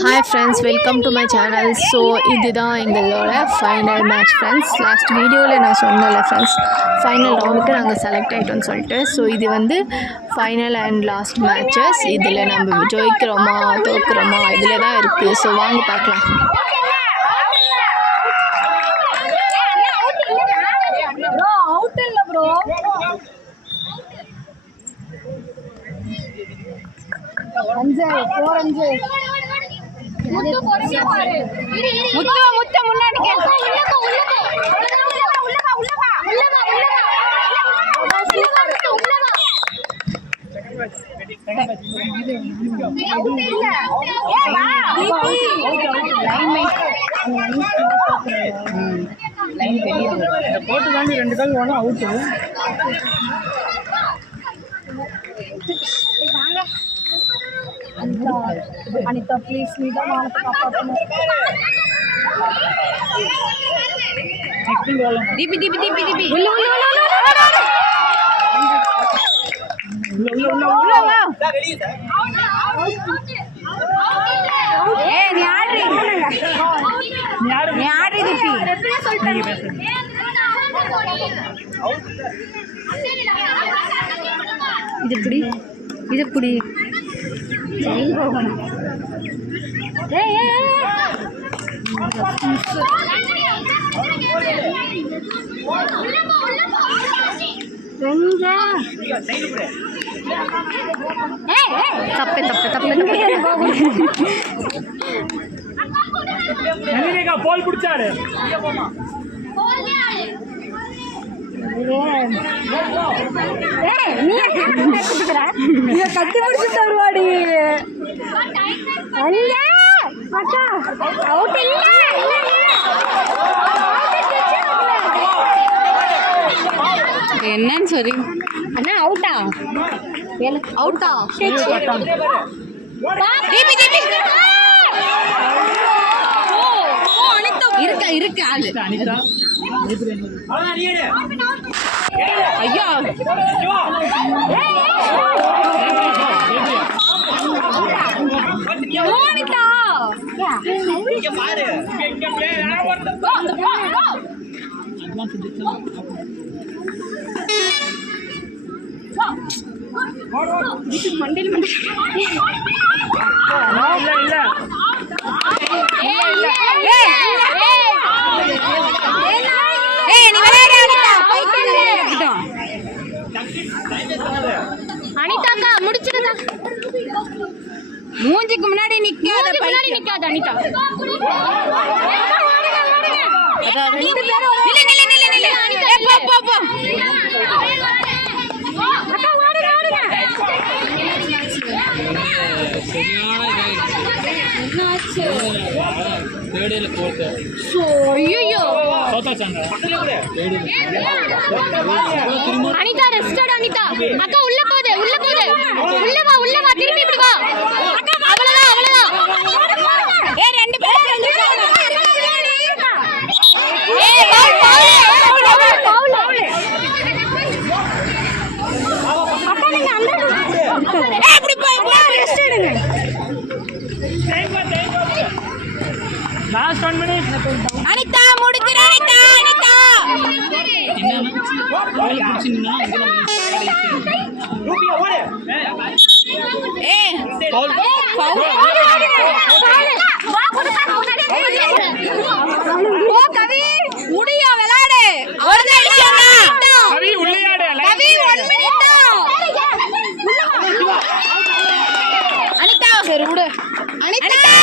Hi friends, welcome to my channel. So இதுதான் எங்களோட final match friends. Last வீடியோவில் நான் சொன்னல ஃப்ரெண்ட்ஸ், ஃபைனல் ரவுண்டுக்கு நாங்கள் செலக்ட் ஆகிட்டோம்னு சொல்லிட்டு. ஸோ இது வந்து ஃபைனல் அண்ட் லாஸ்ட் மேட்சஸ். இதில் நம்ம ஜெயிக்கிறோமா தோக்குறோமா இதில் தான் இருக்குது. ஸோ வாங்க பார்க்கலாம். போட்டு தாண்டி 2 கால் வேணும் அவுட்டு. அனிதா ப்ளீஸ் நீ தான் நாளைக்கு காப்பாற்றணும். தீபி தீபி தீபி தீபி உள்ள உள்ள உள்ள உள்ள ஏய் நீ ஆடுறீ தீபி. இது புடி போல் பிடிச்சாரு. கட்டி பிடிச்சு தருவாடி. என்னன்னு சொல்லி அண்ணா அவுட்டா அவுட்டா இருக்கா இருக்கு ஆளு. ஐயா மண்டையில் அனிதாக்கா முடிச்சிருந்தா மூஞ்சிக்கு முன்னாடி நிக்காத அனிதா. அனிதா ரெஸ்டட் அனிதா. அக்கா உள்ள போகுது உள்ள வா திரும்பி இப்படி வா. அவ்வளவுதான். ஏ ரெண்டு பேரும் லாஸ்ட் 1 மினிட். அனிதா முடிச்சிரு. அனிதா என்னன்னா பால் பிடிச்சினா ரூபியா ஓடு. பவுல் வா குடுப்பா முன்னாடி ஓ கவி முடியா விளையாடு. அவ்வளவுதான் விஷயம்னா கவி உள்ளையாடு. கவி 1 மினிட் அனிதா சரி விடு. அனிதா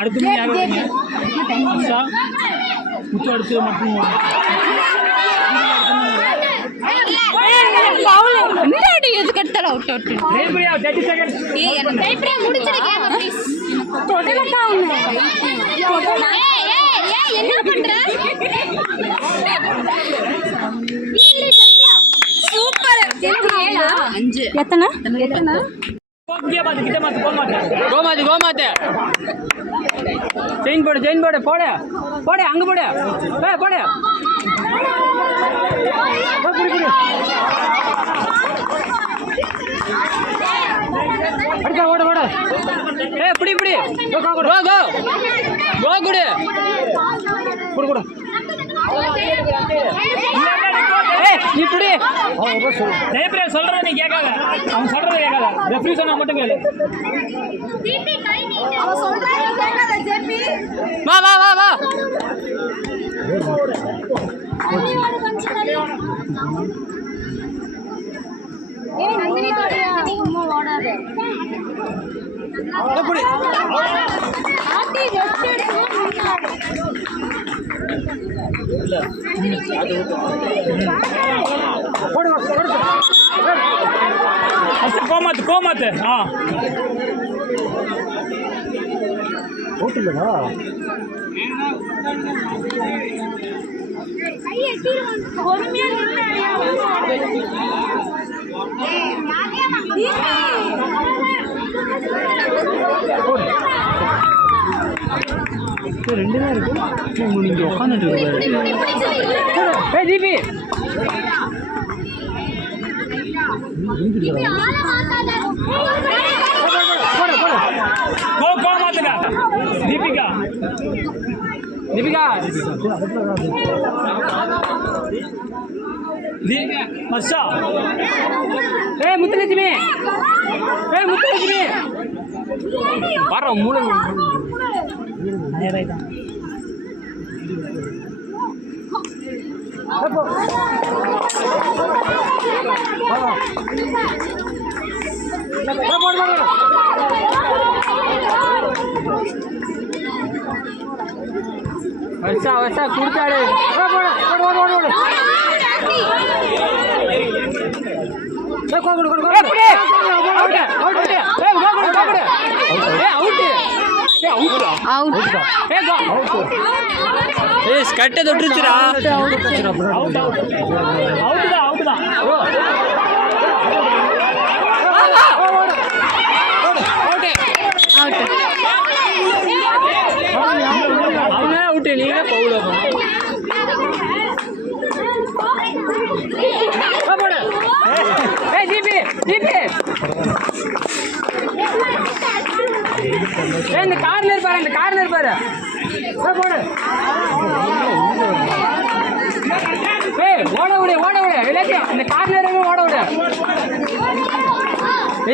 அடுத்து யார் வருங்க? முத்து அடுத்து மட்டும் முன்னாடி எதுக்கு எடுத்தாலும் அவுட் அவுட். 30 செகண்ட்ஸ். முடிச்சிரு கேம் ப்ளீஸ். தொடலக்கா என்ன பண்ற? சூப்பர். 5 எத்தனை கோமாத்து செயின் போடு போடு அங்க போடு போடு கோ கோ கோ குடு குடு குடு நீ குடி ஜெயபிரியா சொல்றத நீ கேட்காத அவன் சொல்றத கேட்காத ரெஃப்ரி சொன்னா மட்டும் கேளு வா வா வா வா கோமாத்து கோமாத்து ரெண்டு தான் இருக்கு நீங்க உட்காந்துட்டு ஜிபி கோமாத்துக்கா தீபிகா தீபிகா மர்ஷா முத்துலட்சுமி முத்துலட்சுமி பாரு மூளை வருஷா வருஷா குடிச்சாடு கட்டை தொட்டுருச்சுடா அவனே அவுட்டு நீங்க பவுல ஜிபி ஜிபி இந்த கார்ல இருப்பாரு இந்த கார்ல இருப்பாரு போடு ஓட விடு ஓட விடு எல்லாத்தையும் இந்த கார்னர் ஓட விடு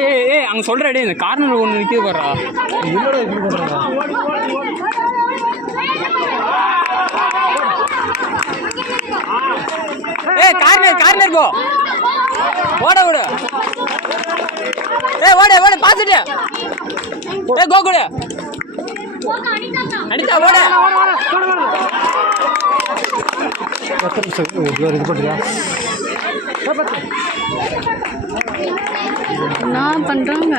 ஏய் அங்க சொல்றடி இந்த கார்னர் ஒன்று நிற்கிது பாரு கார்னர் கார்னர் போ ஓட விடு ஓட ஓட பாத்துட்டு கோகுடு அனிதா ஓட என்ன பண்றாங்க?